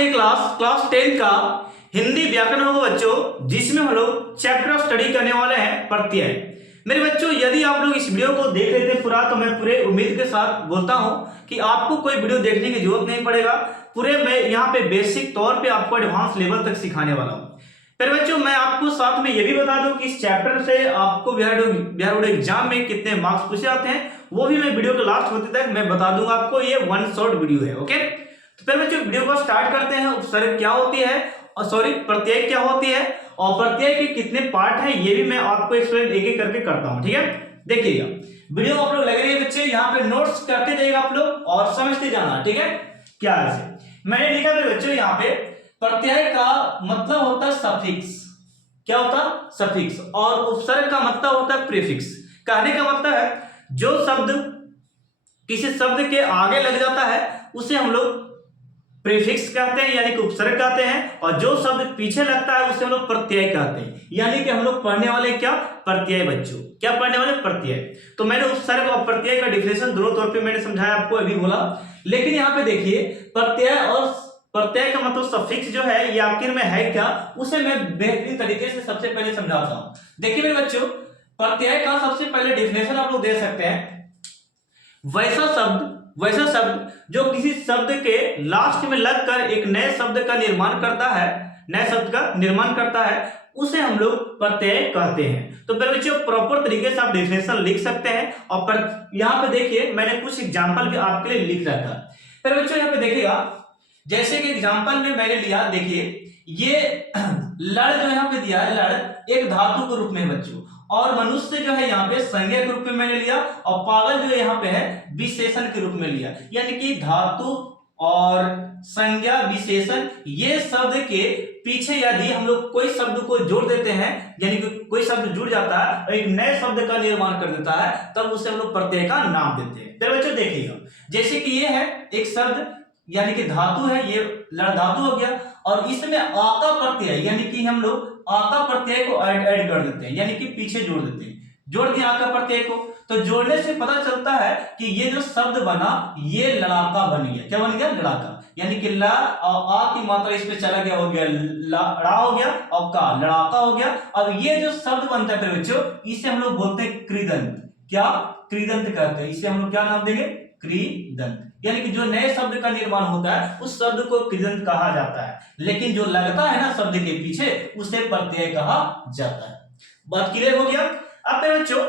के क्लास 10 का हिंदी व्याकरण होगा बच्चों, जिसमें हम लोग चैप्टर स्टडी करने वाले हैं प्रत्यय। मेरे बच्चों, यदि आप लोग इस वीडियो को देख लेते हैं पूरा, तो मैं पूरे उम्मीद के साथ बोलता हूं कि आपको कोई वीडियो देखने की जरूरत नहीं पड़ेगा। पूरे मैं यहाँ पे बेसिक तौर पे आपको एडवांस लेवल तक सिखाने वाला हूँ। फिर बच्चों, मैं आपको साथ में ये भी बता दूं कि इस चैप्टर से आपको बिहार बोर्ड एग्जाम में कितने मार्क्स पूछे जाते हैं, वो भी मैं वीडियो के लास्ट होते तक मैं बता दूंगा आपको। ये वन शॉर्ट वीडियो है, ओके। तो फिर बच्चों, वीडियो को स्टार्ट करते हैं। उपसर्ग क्या होती है, और सॉरी प्रत्यय क्या होती है, और प्रत्यय के कितने पार्ट हैं, ये भी मैं आपको एक्सप्लेन एक एक करके करता हूं, ठीक है। देखिएगा, वीडियो आप लोग लग रही है बच्चे, यहाँ पे नोट्स करते जाइएगा आप लोग और समझते जाना, ठीक है। क्या है, मैंने लिखा मेरे बच्चों यहाँ पे, प्रत्यय का मतलब होता है सफिक्स। क्या होता है? सफिक्स। और उपसर्ग का मतलब होता है प्रीफिक्स। कहने का मतलब है जो शब्द किसी शब्द के आगे लग जाता है उसे हम लोग प्रीफिक्स कहते हैं, यानी कि उपसर्ग कहते हैं, और जो शब्द पीछे लगता है उसे हम लोग प्रत्यय कहते हैं, यानी कि हम लोग पढ़ने वाले क्या, प्रत्यय बच्चों। क्या पढ़ने वाले? प्रत्यय। तो मैंने उपसर्ग और प्रत्यय का डिफिनेशन दोनों तौर पे मैंने समझाया आपको, अभी बोला। लेकिन यहाँ पे देखिए, प्रत्यय और प्रत्यय का मतलब सफिक्स जो है, ये आखिर में है क्या, उसे मैं बेहतरीन तरीके से सबसे पहले समझाता हूं। देखिए मेरे बच्चों, प्रत्यय का सबसे पहले डिफिनेशन आप लोग दे सकते हैं, वैसा शब्द जो किसी शब्द के लास्ट में लगकर एक नए शब्द का निर्माण करता है, नए शब्द का निर्माण करता है, उसे हम लोग प्रत्यय कहते हैं। तो फिर बच्चों, प्रॉपर तरीके से आप डेफिनेशन लिख सकते हैं। और यहाँ पे देखिए, मैंने कुछ एग्जांपल भी आपके लिए लिख रखा है। फिर बच्चों, यहाँ पे देखिएगा, जैसे कि एग्जांपल में मैंने लिया, देखिए ये लड़ जो यहाँ पे दिया है, लड़ एक धातु के रूप में बच्चों, और मनुष्य जो है यहाँ पे संज्ञा के रूप में मैंने लिया, और पागल जो यहाँ पे है विशेषण के रूप में लिया। यानी कि धातु और संज्ञा विशेषण, ये शब्द के पीछे यदि हम लोग कोई शब्द को जोड़ देते हैं, यानी कि कोई शब्द जुड़ जाता है और एक नए शब्द का निर्माण कर देता है, तब उसे हम लोग प्रत्यय का नाम देते हैं। फिर बच्चों देखिएगा, जैसे कि ये है एक शब्द, यानी कि धातु है, ये लड़ धातु हो गया, और इसमें आका प्रत्यय, यानी कि हम लोग आका प्रत्यय को ऐड कर देते हैं, यानी कि पीछे जोड़ देते हैं। जोड़ दिया आका प्रत्यय को, तो जोड़ने से पता चलता है कि ये जो शब्द बना, ये लड़ाका बन गया। क्या बन गया? लड़ाका। यानी कि ला और आ की मात्रा इस पे चला गया, हो गया ला हो गया, और का लड़ाका हो गया। अब ये जो शब्द बनता है बच्चों, इसे हम लोग बोलते हैं कृदंत। क्या? कृदंत कहते हैं। इसे हम लोग क्या नाम देंगे? कृदंत। यानी कि जो नए शब्द का निर्माण होता है उस शब्द को कृदंत कहा जाता है, लेकिन जो लगता है ना शब्द के पीछे, उसे प्रत्यय कहा जाता है। बात क्लियर हो गया? अब बच्चों,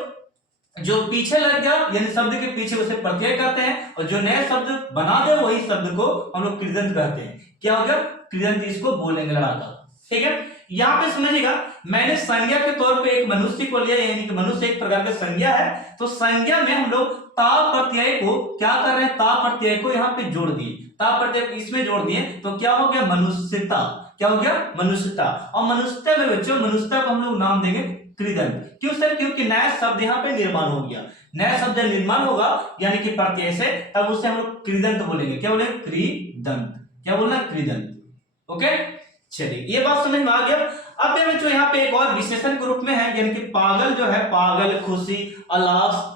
जो पीछे लग गया यानी शब्द के पीछे, उसे प्रत्यय कहते हैं, और जो नया शब्द बना दे वही शब्द को हम लोग कृदंत कहते हैं। क्या हो गया? कृदंत, इसको बोलेंगे लड़ाका। ठीक है, यहाँ पे समझिएगा, मैंने संज्ञा के तौर पे एक मनुष्य को लिया, यानी कि मनुष्य एक प्रकार का संज्ञा है। तो संज्ञा में हम लोग ता प्रत्यय को क्या कर रहे हैं, ता प्रत्यय को यहाँ पे जोड़ दिए, ता प्रत्यय को इसमें जोड़ दिए, तो क्या हो गया? मनुष्यता। क्या हो गया? मनुष्यता। और मनुष्यता में बच्चों, मनुष्यता को हम लोग नाम देंगे कृदंत। क्यों सर? क्योंकि नया शब्द यहाँ पे निर्माण हो गया। नया शब्द निर्माण होगा यानी कि प्रत्यय से, तब उसे हम लोग कृदंत बोलेंगे। क्या बोलेंगे? कृदंत। क्या बोलना? कृदंत। ओके, चलिए ये बात समझ में आ गया। अब बच्चों, यहाँ पे एक और विशेषण के रूप में है, यानी कि पागल जो है, पागल, खुशी, अलास,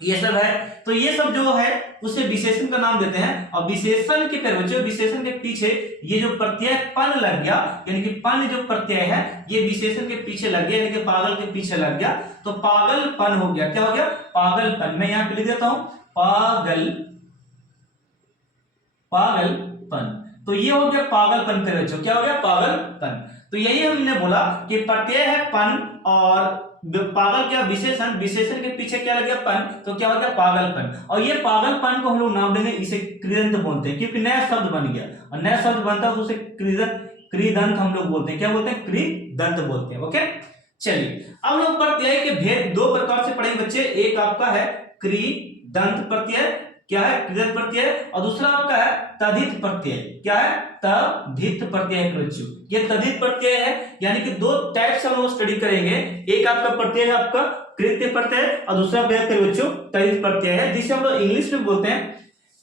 ये सब है। तो ये सब जो है उसे विशेषण का नाम देते हैं। और विशेषण के फिर बच्चों, विशेषण के पीछे ये जो प्रत्यय पन लग गया, यानी कि पन जो प्रत्यय है, ये विशेषण के पीछे लग गया, यानी कि पागल के पीछे लग गया, तो पागलपन हो गया। क्या हो गया? पागलपन। मैं यहाँ पे लिख देता हूं, पागलपन। तो ये हो गया पागलपन। फिर बच्चों क्या हो गया? पागलपन। तो यही हमने बोला कि प्रत्यय है पन, और पागल क्या? विशेषण। विशेषण के पीछे क्या लग गया? पन। तो क्या हो गया? पागलपन। और ये पागलपन को हम लोग नाम देंगे, इसे कृदंत बोलते हैं, क्योंकि नया शब्द बन गया, और नया शब्द बनता है तो उसे कृदंत हम लोग बोलते हैं। क्या बोलते हैं? कृदंत बोलते हैं। ओके, चलिए अब लोग प्रत्यय के भेद दो प्रकार से पढ़ेंगे बच्चे। एक आपका है कृदंत प्रत्यय, क्या है? कृदंत प्रत्यय। और दूसरा आपका है तद्धित प्रत्यय। क्या है? तद्धित प्रत्यय बच्चों। ये तद्धित प्रत्यय है, यानी कि दो टाइप से हम लोग स्टडी करेंगे। एक आपका प्रत्यय है आपका कृत्य प्रत्यय, और दूसरा बच्चों तद्धित प्रत्यय है, जिसे हम लोग इंग्लिश में बोलते हैं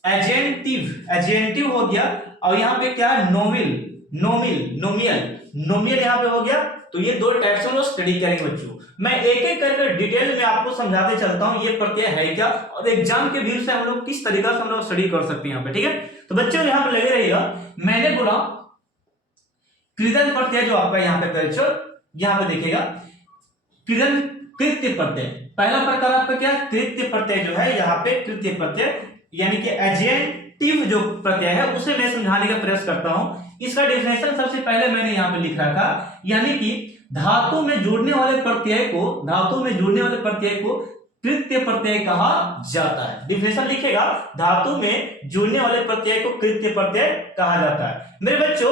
एजेंटिव। एजेंटिव हो गया, और यहाँ पे क्या है? नोमियल। नोमियल यहाँ पे हो गया तो ये दो टाइप से हम लोग स्टडी करेंगे बच्चों। मैं एक एक करके डिटेल में आपको समझाते चलता हूं ये प्रत्यय है क्या और एग्जाम के व्यू से हम लोग किस तरीका से हम लोग स्टडी कर सकते हैं यहाँ पे, ठीक है। तो बच्चों यहाँ पे लगे रहेगा, मैंने बोला कृदंत प्रत्यय जो आपका यहाँ पे बच्चों यहाँ पे देखिएगा कृदंत कृत्य प्रत्यय, पहला प्रकार आपका क्या कृत्य प्रत्यय जो है यहाँ पे कृत्य प्रत्यय यानी कि एडजेक्टिव जो प्रत्यय है उसे मैं समझाने का प्रयास करता हूं। इसका डेफिनेशन सबसे पहले मैंने यहाँ पे लिख रखा, यानी कि धातु में जुड़ने वाले प्रत्यय को कृत्य प्रत्यय कहा जाता है। डिफिनेशन लिखेगा, धातु में जुड़ने वाले प्रत्यय को कृत्य प्रत्यय कहा जाता है। मेरे बच्चों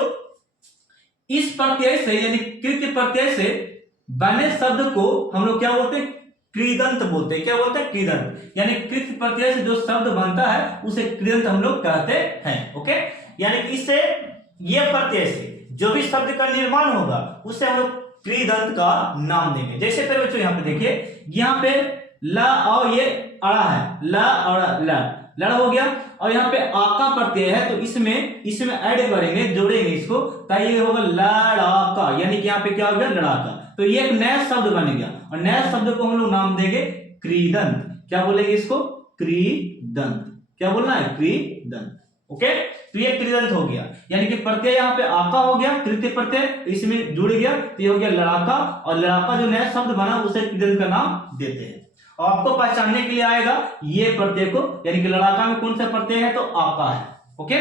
इस प्रत्यय से यानी कृत्य प्रत्यय से बने शब्द को हम लोग क्या बोलते हैं कृदंत बोलते हैं। क्या बोलते हैं कृदंत, यानी कृत्य प्रत्यय से जो शब्द बनता है उसे कृदंत हम लोग कहते हैं। ओके, यानी कि इससे ये प्रत्यय से जो भी शब्द का निर्माण होगा उससे हम लोग कृदंत का नाम देंगे। जैसे फिर बच्चों यहाँ पे देखिए, यहाँ पे ल और ये अड़ा है, ल और ल लड़ हो गया और यहाँ पे आका प्रत्यय है तो इसमें ऐड करेंगे, जोड़ेंगे इसको, ताकि ये होगा लड़ाका, यानी कि यहाँ पे क्या हो गया लड़ाका। तो ये एक नया शब्द बन गया और नया शब्द को हम लोग नाम देंगे कृदंत। क्या बोलेंगे इसको कृदंत, क्या बोलना है कृदंत। ओके, तो ये कृदंत हो गया, यानी कि प्रत्यय यहाँ पे आका हो गया कृत्य प्रत्यय, इसमें जुड़ गया तो ये हो गया लड़ाका और लड़ाका जो नया शब्द बना उसे कृदंत का नाम देते हैं। और आपको पहचानने के लिए आएगा ये प्रत्यय को, यानी कि लड़ाका में कौन सा प्रत्यय है तो आका है। ओके,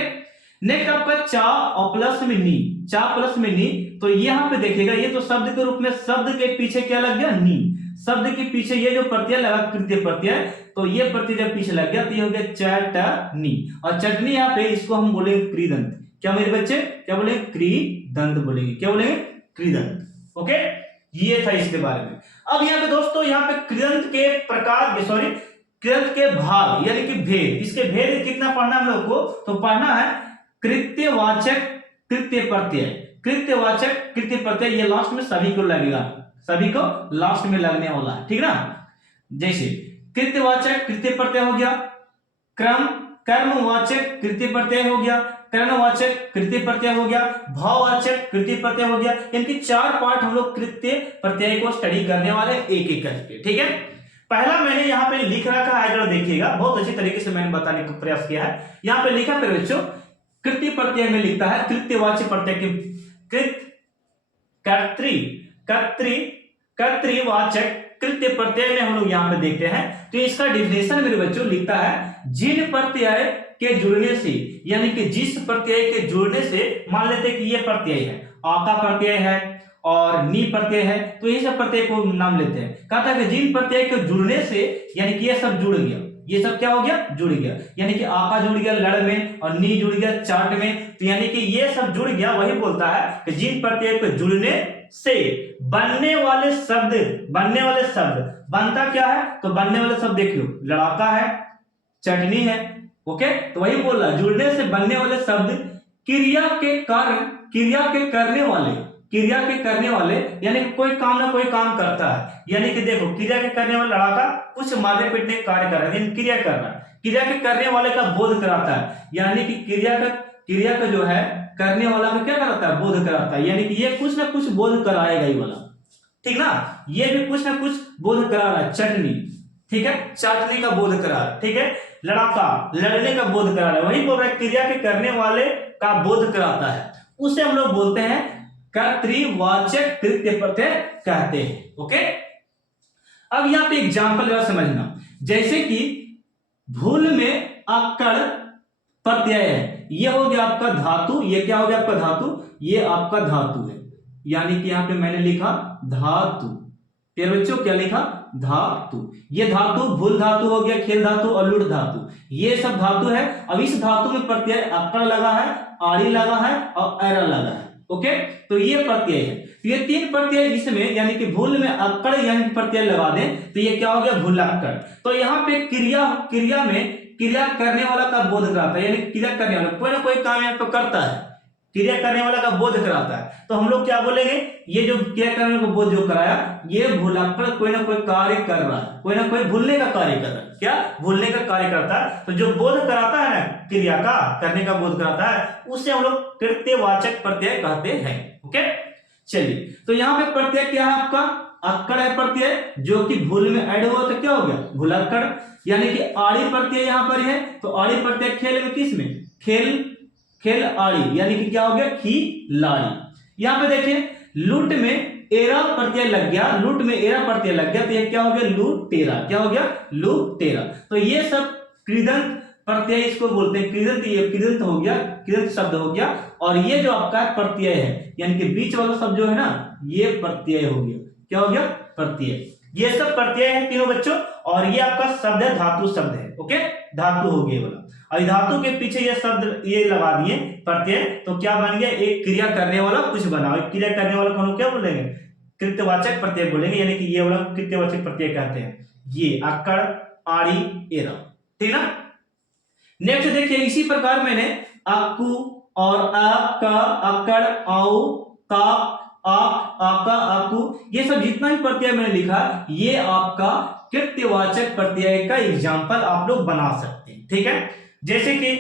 नेक्स्ट आपका चा और प्लस में नी, चा प्लस में नी, तो यहाँ पे देखिएगा ये तो शब्द के रूप में शब्द के पीछे क्या लग गया नी, शब्द के पीछे ये जो प्रत्यय लगा कृत्य प्रत्यय, तो ये प्रत्यय जब पीछे लग गया तो ये हो गया चटनी और चटनी यहाँ पे इसको हम बोलेंगे कृदंत। क्या मेरे बच्चे क्या बोलेंगे कृदंत बोलेंगे, क्या बोलेंगे कृदंत। ओके, ये था इसके बारे में। अब यहाँ पे दोस्तों यहाँ पे कृदंत के प्रकार कृदंत के भाग यानी कि भेद, इसके भेद कितना पढ़ना हम लोग को तो पढ़ना है कृत्यवाचक कृत्य प्रत्यय, कृत्यवाचक कृत्य प्रत्यय ये लास्ट में सभी को लगेगा, सभी को लास्ट में लगने वाला है, ठीक ना। जैसे कृत्यवाचक कृत्य प्रत्यय हो गया, कर्मवाचक कृत्य प्रत्यय हो गया, कर्णवाचक कृत्य प्रत्यय हो गया, भाववाचक कृत्य प्रत्यय हो गया। इनकी चार पार्ट हम लोग कृत्य प्रत्यय को स्टडी करने वाले एक एक करके, ठीक है। पहला मैंने यहाँ पे लिख रखा है, जरा देखिएगा, बहुत अच्छी तरीके से मैंने बताने का प्रयास किया है। यहाँ पे लिखा फिर बच्चों कृत्य प्रत्यय में लिखता है कृत्यवाचक प्रत्यय के कर्तृवाचक कृत्य प्रत्यय में हम लोग यहाँ पे देखते हैं। तो इसका डिफिनेशन मेरे बच्चों लिखता है जिन प्रत्यय के जुड़ने से, यानी कि जिस प्रत्यय के जुड़ने से, मान लेते हैं कि ये प्रत्यय है आका प्रत्यय है और नी प्रत्यय है, तो ये सब प्रत्यय को नाम लेते हैं। कहता है कि जिन प्रत्यय के जुड़ने से, यानी कि ये सब जुड़ गया, ये सब क्या हो गया जुड़ गया, यानी कि आका जुड़ गया लड़ में और नी जुड़ गया चार्ट में, तो यानी कि ये सब जुड़ गया। वही बोलता है कि जिन प्रत्यय के जुड़ने से बनने वाले शब्द बनता क्या है तो बनने वाले शब्द देख लो लड़ाका है चटनी है। ओके, तो वही बोल रहा जुड़ने से बनने वाले शब्द क्रिया के करने वाले यानी कि कोई काम ना कोई काम करता है, यानी कि देखो क्रिया के करने वाला लड़ाका कुछ मारने पीटने का कार्य कर रहा है, क्रिया कर रहा है, क्रिया के करने वाले का बोध कराता है, यानी कि क्रिया का जो है करने वाला का क्या कराता है बोध कराता है, यानी कि ये कुछ ना कुछ बोध कराएगा ही वाला, ठीक ना, ये भी कुछ ना कुछ बोध करा रहा है चटनी, ठीक है, चाटने का बोध करा रहा है, ठीक है, लड़ाका लड़ने का बोध करा रहा है, वही बोल रहा है क्रिया के करने वाले का बोध कराता है, उसे हम लोग बोलते हैं कर्तृवाचक कृत्य प्रत्यय कहते हैं। ओके, अब यहाँ पे एग्जाम्पल जरा समझना, जैसे कि भूल में अक्कड़ प्रत्यय है, ये हो गया आपका धातु, ये क्या हो गया आपका धातु, ये आपका धातु है, यानी कि यहाँ पे मैंने लिखा धातु, फिर बच्चों क्या लिखा धातु, ये धातु भूल धातु हो गया, खेल धातु और लुट धातु, ये सब धातु है। अब इस धातु में प्रत्यय अक्कड़ लगा है, आड़ी लगा है और ऐरा लगा है। ओके, तो ये प्रत्यय है, ये तीन प्रत्यय इसमें, यानी कि भूल में अक्कड़ यानी कि प्रत्यय लगा दें तो ये क्या हो गया भूलक्कड़। तो यहाँ पे क्रिया में क्रिया करने वाला का बोध कराता है, यानी क्रिया करने वाला कोई ना कोई काम यहाँ पे करता है, क्रिया करने वाला का बोध कराता है, तो हम लोग क्या बोलेंगे ये जो क्रिया करने का बोध जो कराया ये भूलक्कड़ कोई ना कोई कार्य कर रहा है, कोई ना कोई भूलने का कार्य कर रहा है, क्या भूलने का कार्य करता है। तो जो बोध कराता है ना क्रिया का करने का बोध कराता है उसे हम लोग कृत्यवाचक प्रत्यय कहते हैं। ओके, चलिए, तो यहाँ पे प्रत्यय क्या है आपका, अक्कड़ है प्रत्यय, जो कि भूल में ऐड हुआ तो क्या हो गया, भूलक्कड़। यानी कि आड़ी प्रत्यय यहाँ पर है, तो आड़ी प्रत्यय खेल में किस में, खेल, खेल आड़ी, यानी कि क्या हो गया, खिलाड़ी। यहाँ पे देखिए लूट में एरा प्रत्यय लग गया, लूट में एरा प्रत्यय लग गया, तो ये क्या हो गया, लुटेरा। क्या हो गया, लुटेरा। तो ये सब कृदंत प्रत्यय इसको बोलते हैं, कृदंत, ये कृदंत हो गया, कृदंत शब्द हो गया। और ये जो आपका प्रत्यय है, यानी कि बीच वाला शब्द जो है ना, ये प्रत्यय हो गया। क्या हो गया, प्रत्यय। ये सब प्रत्यय है तीनों बच्चों, और ये आपका शब्द है, धातु शब्द है। ओके, धातु हो गया वाला, और धातु के पीछे ये शब्द ये लगा दिए प्रत्यय, तो क्या बन गया, एक क्रिया करने वाला कुछ बना। क्रिया करने वाला को हम क्या बोलेंगे, कृत्यवाचक प्रत्यय बोलेंगे, यानी कि ये वाला कृत्यवाचक प्रत्यय कहते हैं, ये अक्कड़, आड़ी, एरा। ठीक ना। नेक्स्ट देखिए, इसी प्रकार मैंने अक्कू और अ, क, अक्कड़, औ, का, आका, अक्कू, ये सब जितना भी प्रत्यय मैंने लिखा, ये आपका कृत्यवाचक प्रत्यय का एग्जाम्पल आप लोग बना सकते हैं। ठीक है, जैसे कि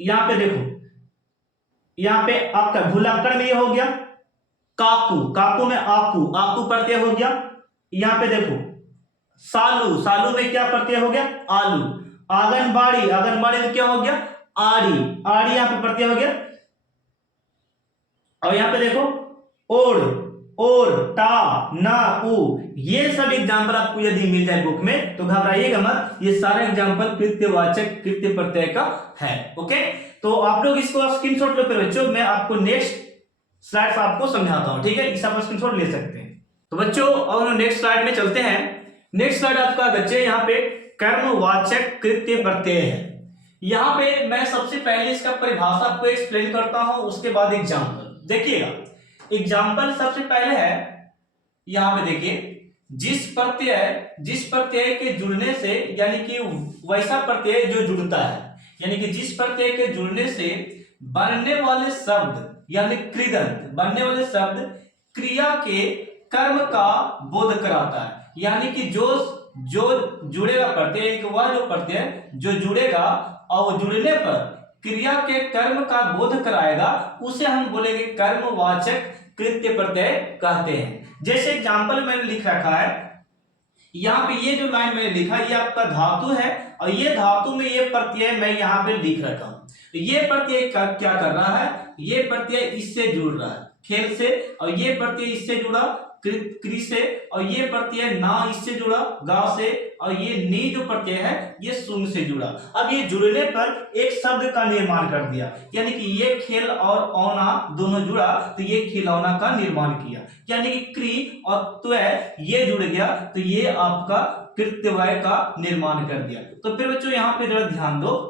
यहां पे देखो, यहां पे आपका भूलक्कड़ में ये हो गया काकू, काकू में आकू, आकू प्रत्यय हो गया। यहां पे देखो सालू, सालू में क्या प्रत्यय हो गया, आलू। आंगनबाड़ी, आंगनबाड़ी में क्या हो गया, आड़ी, आड़ी यहां पे प्रत्यय हो गया। और यहां पे देखो ओर, और, टा, ना, उ, ये सब एग्जाम्पल आपको यदि मिल जाए बुक में तो घबराइएगा मत, ये सारे एग्जाम्पल कृत्यवाचक कृत्य प्रत्यय का है। ओके, तो आप लोग इसको स्क्रीनशॉट लो फिर बच्चों, मैं आपको नेक्स्ट स्लाइड आपको समझाता हूं। ठीक है, इस आप स्क्रीनशॉट ले सकते हैं। तो बच्चों और नेक्स्ट स्लाइड में चलते हैं। नेक्स्ट स्लाइड आपका बच्चे यहाँ पे कर्मवाचक कृत्य प्रत्यय है। यहाँ पे मैं सबसे पहले इसका परिभाषा आपको एक्सप्लेन करता हूं, उसके बाद एग्जाम्पल देखिएगा। एग्जाम्पल सबसे पहले है, यहां पे देखिए, जिस प्रत्यय के जुड़ने से, यानी कि वैसा प्रत्यय जो जुड़ता है, यानी कि जिस प्रत्यय के जुड़ने से बनने वाले शब्द, यानी कृदंत बनने वाले शब्द क्रिया के कर्म का बोध कराता है। यानी कि जो जुड़ेगा प्रत्यय, वह जो प्रत्यय जो जुड़ेगा और जुड़ने पर क्रिया के कर्म का बोध कराएगा, उसे हम बोलेंगे कर्मवाचक कृत्य प्रत्यय कहते हैं। जैसे एग्जांपल मैंने लिख रखा है, यहाँ पे ये जो लाइन मैंने लिखा, ये आपका धातु है, और ये धातु में ये प्रत्यय मैं यहाँ पे लिख रखा हूं। तो ये प्रत्यय क्या कर रहा है, ये प्रत्यय इससे जुड़ रहा है, खेल से, और ये प्रत्यय इससे जुड़ा कृ से, और ये प्रत्यय ना इससे जुड़ा, गा से, और ये नी जो प्रत्यय है ये सुन से जुड़ा। अब ये जुड़ने पर एक शब्द का निर्माण कर दिया, यानी कि ये खेल और औना दोनों जुड़ा, तो ये खिलौना का निर्माण किया। यानी कि क्री और त्वय ये जुड़ गया, तो ये आपका कृत्यवय का निर्माण कर दिया। तो फिर बच्चों यहाँ पे जरा ध्यान दो,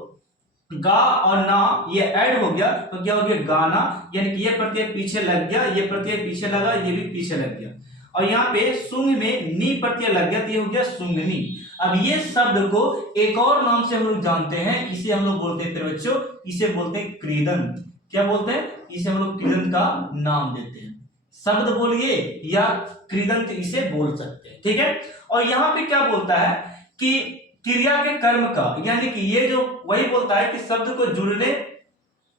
गा और ना ये ऐड हो गया, तो क्या हो गया, गाना, यानी कि ये प्रत्यय पीछे लग गया, ये प्रत्यय पीछे लगा, ये भी पीछे लग गया। और यहाँ पे सुंग में नी प्रत्यय लग गया, तो ये हो गया सुंगनी। अब ये शब्द को एक और नाम से हम लोग जानते हैं, इसे हम लोग बोलते हैं बच्चों, इसे बोलते हैं कृदंत। क्या बोलते हैं, इसे हम लोग कृदंत का नाम देते हैं। शब्द बोलिए या कृदंत इसे बोल सकते हैं। ठीक है, और यहाँ पे क्या बोलता है कि क्रिया के कर्म का, यानी कि ये जो वही बोलता है कि शब्द को जुड़ने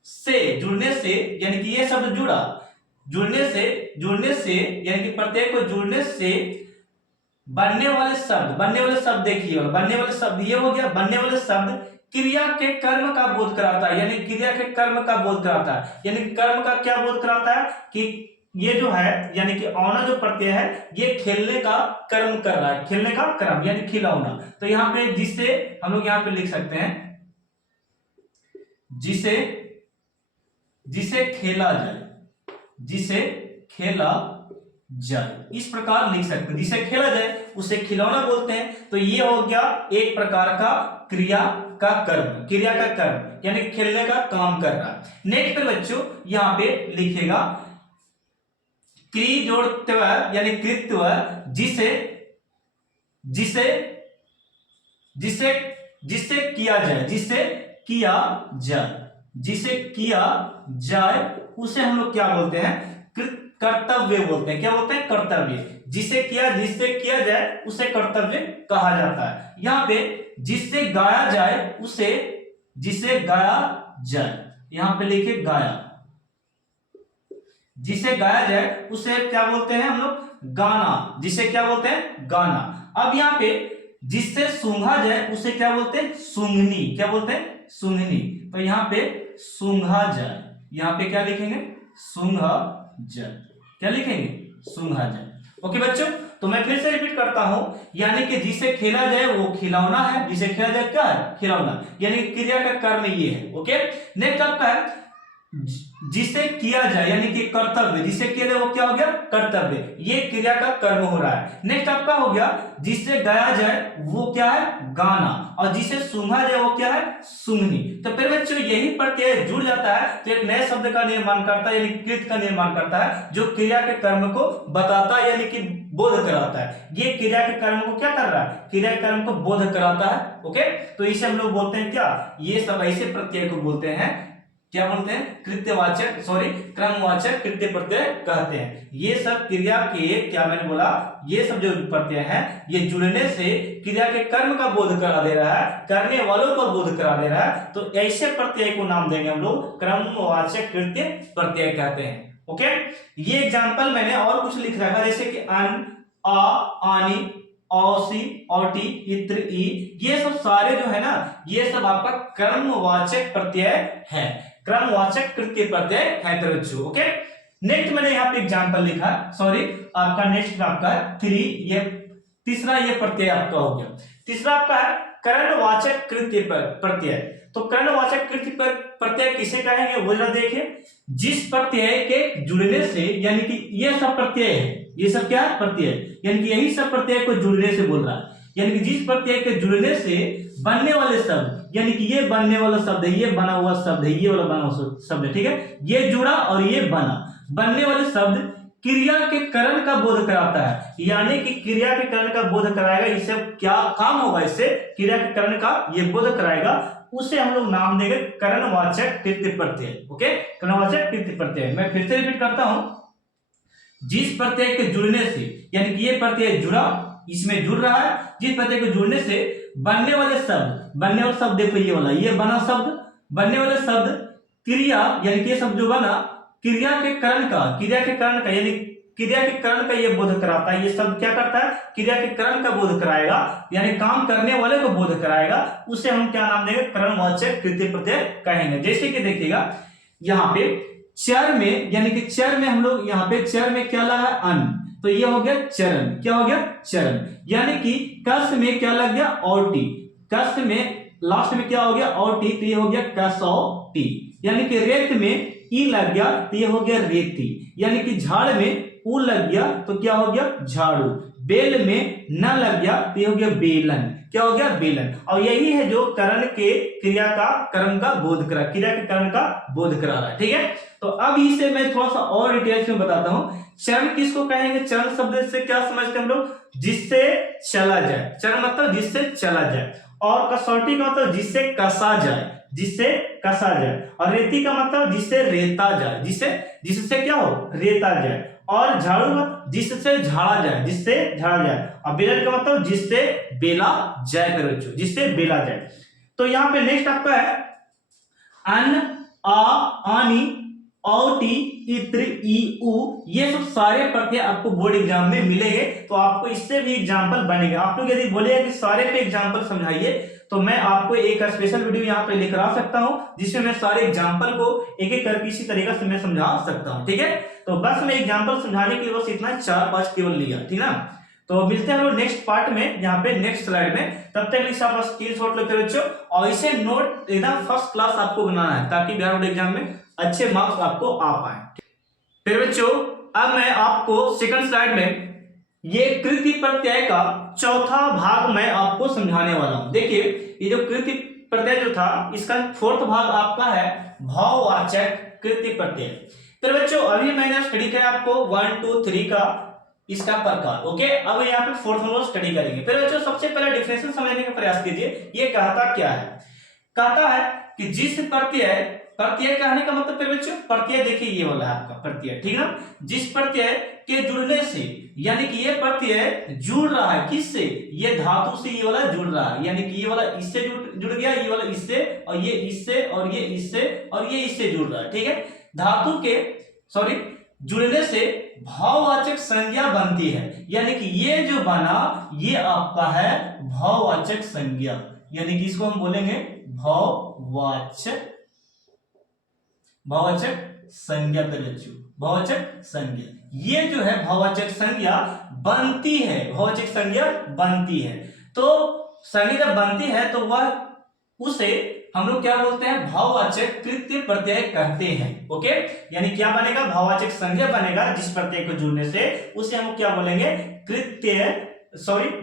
से, यानी कि ये शब्द जुड़ा, जुड़ने से यानी कि प्रत्यय को जुड़ने से बनने वाले शब्द देखिए, बनने वाले शब्द ये हो गया, बनने वाले शब्द क्रिया के कर्म का बोध कराता है, यानी क्रिया के कर्म का बोध कराता है। यानी कर्म का क्या बोध कराता है कि ये जो है, यानी कि औना जो प्रत्यय है ये खेलने का कर्म कर रहा है, खेलने का कर्म यानी खिलौना। तो यहाँ पे जिससे हम लोग यहाँ पे लिख सकते हैं, जिसे खेला जाए, जिसे खेला जाए, इस प्रकार लिख सकते हैं। जिसे खेला जाए उसे खिलौना बोलते हैं। तो ये हो गया एक प्रकार का क्रिया का कर्म, यानी खेलने का काम कर रहा है। नेक्स्ट पे बच्चों यहाँ पे लिखेगा क्री जोड़त्व, यानी कृत्व, जिसे किया जाए, उसे हम लोग क्या बोलते हैं, कर्तव्य बोलते हैं। क्या बोलते हैं, कर्तव्य। जिसे किया जाए उसे कर्तव्य कहा जाता है। यहाँ पे जिससे गाया जाए, यहाँ पे लिखे गाया, जिसे गाया जाए उसे क्या बोलते हैं हम लोग? गाना। जिसे क्या बोलते हैं? गाना। अब यहाँ पे जिससे सूंघा जाए उसे क्या बोलते हैं? सूंघनी। क्या बोलते हैं? सूंघनी। तो यहाँ पे सूंघा जाए, यहाँ पे क्या लिखेंगे? सूंघा जाए। क्या लिखेंगे? सूंघा जाए। ओके बच्चों, तो मैं फिर से रिपीट करता हूं, यानी कि जिसे खेला जाए वो खिलौना है। जिसे खेला जाए क्या है? खिलौना। यानी क्रिया का कर्म ये है। ओके, नेक्स्ट आपका है जिसे किया जाए, यानी कि कर्तव्य। जिसे किया जाए वो क्या हो गया? कर्तव्य। ये क्रिया का कर्म हो रहा है। नेक्स्ट आपका हो गया जिसे गाया जाए वो क्या है? गाना। और जिसे सूंघा जाए वो क्या है? सूंघनी। तो फिर बच्चों यही प्रत्यय जुड़ जाता है तो एक नए शब्द का निर्माण करता है, यानी कृत का निर्माण करता है, जो क्रिया के कर्म को बताता है, यानी कि बोध कराता है। ये क्रिया के कर्म को क्या कर रहा है? क्रिया के कर्म को बोध कराता है। ओके, तो इसे हम लोग बोलते हैं क्या? ये सब ऐसे प्रत्यय को बोलते हैं, क्या बोलते हैं? कृत्यवाचक, सॉरी क्रमवाचक कृत्य प्रत्यय कहते हैं। ये सब क्रिया के, क्या मैंने बोला, ये सब जो प्रत्यय हैं ये जुड़ने से क्रिया के कर्म का बोध करा दे रहा है, करने वालों को बोध करा दे रहा है। तो ऐसे प्रत्यय को नाम देंगे हम लोग क्रमवाचक कृत्य प्रत्यय कहते हैं। ओके, ये एग्जांपल मैंने और कुछ लिख रखा है, जैसे कि अन, आ, आनी, औसी, औटी, इत्र, ई, ये सब सारे जो है ना, ये सब आपका क्रमवाचक प्रत्यय है, क्रमवाचक कृत्य प्रत्यय है बच्चों। ओके, नेक्स्ट मैंने यहाँ पे एग्जांपल लिखा, सॉरी आपका नेक्स्ट आपका 3, ये तीसरा ये प्रत्यय आपका हो गया। तीसरा आपका है कर्णवाचक कृत्य प्रत्यय। तो कर्णवाचक कृत्य प्रत्यय किसे कहेंगे वो जरा देखिए। जिस प्रत्यय के जुड़ने से, यानी कि ये सब प्रत्यय है, ये सब क्या है? प्रत्यय, यानी कि यही सब प्रत्यय को जुड़ने से बोल रहा है, यानी कि जिस प्रत्यय के जुड़ने से बनने वाले शब्द, यानी कि ये बनने वाला शब्द है, ये बना हुआ शब्द है, ये वाला बना हुआ शब्द है, ठीक है, ये जुड़ा और ये बना, बनने वाले शब्द क्रिया के करण का बोध कराता है, यानी कि क्रिया के करण का बोध कराएगा। इससे क्या काम होगा? इससे क्रिया के करण का ये बोध कराएगा, उसे हम लोग नाम देंगे कर्णवाचक कृत्य प्रत्यय। ओके, कर्णवाचक कृत्य प्रत्यय। मैं फिर से रिपीट करता हूं, जिस प्रत्यय के जुड़ने से, यानी कि ये प्रत्यय जुड़ा, इसमें जुड़ रहा है, जिस प्रत्यय के जुड़ने से बनने वाले शब्द, बनने वाला शब्द देखो, ये वाला, ये बना शब्द, बनने वाले शब्द क्रिया, यानी कि ये शब्द जो बना क्रिया के करण का, क्रिया के करण का, यानी क्रिया के करण का ये बोध कराता है। ये शब्द क्या करता है? क्रिया के करण का बोध कराएगा, यानी काम करने वाले को बोध कराएगा, उसे हम क्या नाम देंगे? कर्णवाचक कृत्य प्रत्यय कहेंगे। जैसे कि देखिएगा यहाँ पे चर में, यानी कि चर में हम लोग यहाँ पे चर में क्या लगा? अन, तो ये हो गया चरण। क्या हो गया? चरण। यानी कि कस में क्या लग गया? औटी। कस में लास्ट में क्या हो गया? औटी, तो ये हो गया कसौटी। यानी कि रेत में ई लग गया तो ये हो गया रेती। यानी कि झाड़ में ऊ लग गया तो क्या हो गया? झाड़ू। बेल में न लग गया तो ये हो गया बेलन। क्या हो गया? बेलन। और यही है जो करण के क्रिया का कर्म का बोध करा, क्रिया के कर्म का बोध करा रहा है। ठीक है, तो अब इसे मैं थोड़ा सा और डिटेल्स में बताता हूं। चरण किसको कहेंगे? चरण शब्द से क्या समझते हैं हम लोग? जिससे चला जाए। चरण मतलब जिससे चला जाए। और कसौटी का मतलब जिससे कसा जाए, जिससे कसा जाए। और रेती का मतलब जिससे रेता जाए, जिससे क्या हो? रेता जाए। और झाड़ू जिससे झाड़ा जाए, जिससे झाड़ा जाए। और बेलन का मतलब जिससे बेला जाए, बच्चों, जिससे बेला जाए। तो यहाँ पे नेक्स्ट आपका है अन, आ, आनी, औटी, इत्र, ई, उ, ये सब सारे प्रत्यय आपको बोर्ड एग्जाम में मिलेंगे। तो आपको इससे भी एग्जाम्पल बनेगा। आप लोग यदि बोलेगा कि सारे पे एग्जाम्पल समझाइए, तो मैं आपको एक स्पेशल वीडियो यहाँ पे लेकर आ सकता हूँ, जिसमें मैं सारे एग्जाम्पल को एक एक करके इसी तरीके से मैं समझा सकता हूँ। ठीक है, तो बस मैं एग्जाम्पल समझाने के लिए बस इतना 4-5 केवल लिया। ठीक है ना, तो मिलते हैं हम लोग नेक्स्ट पार्ट में, यहाँ पे नेक्स्ट स्लाइड में। तब तक इसे आप स्क्रीनशॉट लो बच्चों, और इसे नोट एकदम फर्स्ट क्लास आपको बनाना है, ताकि बिहार बोर्ड एग्जाम में अच्छे मार्क्स आपको आ पाए। फिर बच्चों अब मैं आपको सेकंड स्लाइड में ये कृति प्रत्यय का चौथा भाग मैं आपको समझाने वाला हूं। देखिए, ये जो कृति प्रत्यय जो था, इसका फोर्थ भाग आपका है भाववाचक कृति प्रत्यय। फिर बच्चों अभी मैंने स्टडी किया आपको 1, 2, 3 का इसका प्रकार। ओके, अब यहाँ पे फोर्थ हम स्टडी करेंगे। फिर बच्चों सबसे पहले डिफरेंशियल समझने का प्रयास कीजिए। ये कहता क्या है? कहता है कि जिस प्रत्यय, प्रत्यय कहने का मतलब फिर बच्चों प्रत्यय, देखिए ये वाला है आपका प्रत्यय, ठीक है ना। जिस प्रत्यय के जुड़ने से, यानी कि ये प्रत्यय जुड़ रहा है किससे? ये धातु से ये वाला जुड़ रहा है, यानी कि ये वाला इससे जुड़ गया, ये वाला इससे, और ये इससे, और ये इससे, और ये इससे जुड़ रहा है। ठीक है, धातु के, सॉरी, जुड़ने से भाववाचक संज्ञा बनती है, यानी कि ये जो बना ये आपका है भाववाचक संज्ञा, यानी कि इसको हम बोलेंगे भाववाचक संज्ञा पे बच्चों, भाववाचक संज्ञा। ये जो है भाववाचक संज्ञा बनती है, भाववाचक संज्ञा बनती है। तो संज्ञा जब बनती है तो वह उसे हम लोग क्या बोलते हैं, भाववाचक कृत्य प्रत्यय कहते हैं। ओके, यानी क्या बनेगा, भाववाचक संज्ञा बनेगा जिस प्रत्यय को जुड़ने से, उसे हम क्या बोलेंगे,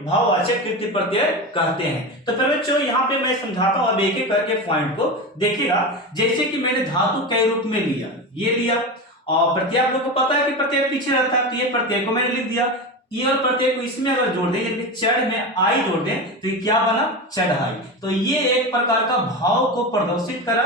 भाववाचक कृत्य प्रत्यय कहते हैं। तो फिर बच्चों यहाँ पे मैं समझाता हूं, अब एक एक करके पॉइंट को देखिएगा। जैसे कि मैंने धातु के रूप में लिया, ये लिया, और प्रत्यय आप लोग को पता है कि प्रत्यय पीछे रहता है, तो ये प्रत्यय को मैंने लिख दिया। ये और प्रत्यय को इसमें अगर जोड़ दें, यानी चढ़ में आई जोड़ दें, तो ये क्या बना, चढ़ाई। तो ये एक प्रकार का भाव को प्रदर्शित करा,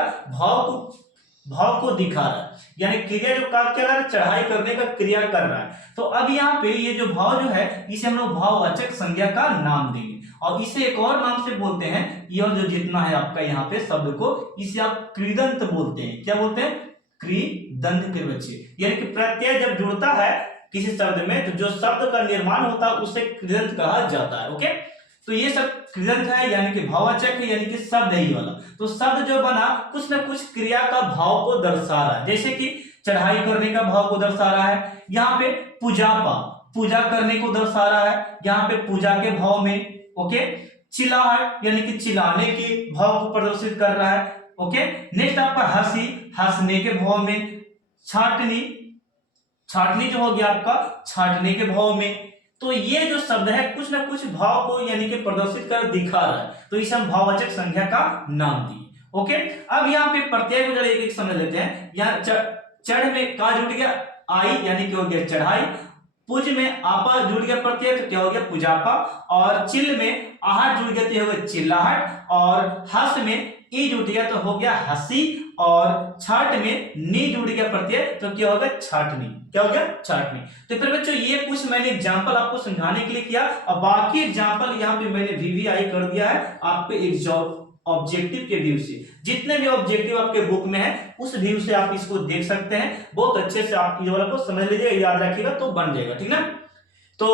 भाव को दिखा रहा है, यानी क्रिया जो कार्य कर रहा है, चढ़ाई करने का क्रिया कर रहा है। तो अब यहाँ पे ये जो भाव जो है, इसे हम लोग भाववाचक संज्ञा का नाम देंगे, और इसे एक और नाम से बोलते हैं, ये जो जितना है आपका यहाँ पे शब्द को, इसे आप कृदंत बोलते हैं। क्या बोलते हैं, कृदंत के बच्चे। यानी कि प्रत्यय जब जुड़ता है किसी शब्द में, तो जो शब्द का निर्माण होता है उसे कृदंत कहा जाता है। ओके, तो ये सब कृदंत है, यानी कि भाववाचक है, यानी कि शब्द है ये वाला। तो शब्द जो बना कुछ ना कुछ क्रिया का भाव को दर्शा रहा है, जैसे कि चढ़ाई करने का भाव को दर्शा रहा है। यहाँ पे पूजा करने को दर्शा रहा है, यहाँ पे पूजा के भाव में। ओके, चिल्लाहट यानी कि चिल्लाने के भाव को प्रदर्शित कर रहा है। ओके, नेक्स्ट आपका हंसी, हंसने के भाव में। छाटनी जो हो गया आपका छाटने के भाव में। तो ये जो शब्द है कुछ ना कुछ भाव को यानी कि प्रदर्शित कर दिखा रहा है, तो इसे हम भाववाचक संज्ञा का नाम दिए। ओके, अब यहाँ पे प्रत्यय को जरा एक एक समझ लेते हैं। यहाँ चढ़ में का जुड़ गया, आई यानी कि हो गया चढ़ाई। पुज में आपा जुड़ गया प्रत्यय, तो क्या हो गया, पुजापा। और चिल में आहट जुड़ गया, तो हो गया चिल्लाहट। और हंस में ई जुड़ गया, तो हो गया हंसी। और छाट में नी जुड़ गया प्रत्यय, तो क्या होगा, छाटनी। क्या हो गया, छाटनी। तो फिर बच्चों ये कुछ मैंने एग्जांपल आपको समझाने के लिए किया, और बाकी एग्जांपल यहाँ पे मैंने वीवीआई कर दिया है आपके एग्जाम ऑब्जेक्टिव के व्यू से। जितने भी ऑब्जेक्टिव आपके बुक में है उस व्यू से आप इसको देख सकते हैं। बहुत अच्छे से आप ये वाला को समझ लीजिएगा, याद रखिएगा तो बन जाएगा, ठीक ना। तो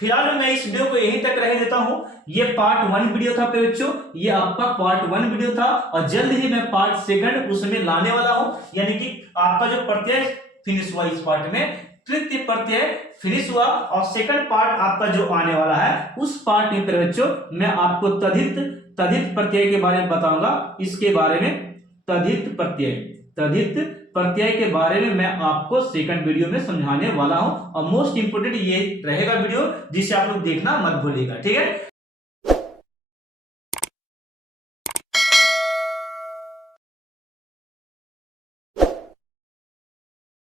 फिलहाल मैं इस वीडियो को यहीं तक रह देता हूं। ये पार्ट 1 वीडियो था बच्चों, ये आपका पार्ट 1 वीडियो था, और जल्द ही मैं पार्ट 2 उसमें लाने वाला हूं। यानी कि आपका जो प्रत्यय फिनिश हुआ इस पार्ट में, तृतीय प्रत्यय फिनिश हुआ, और सेकंड पार्ट आपका जो आने वाला है उस पार्ट में बच्चों मैं आपको तद्धित प्रत्यय के बारे में बताऊंगा। इसके बारे में तद्धित प्रत्यय के बारे में मैं आपको सेकंड वीडियो में समझाने वाला हूं, और मोस्ट इंपोर्टेंट ये रहेगा वीडियो, जिसे आप लोग देखना मत भूलिएगा, ठीक है।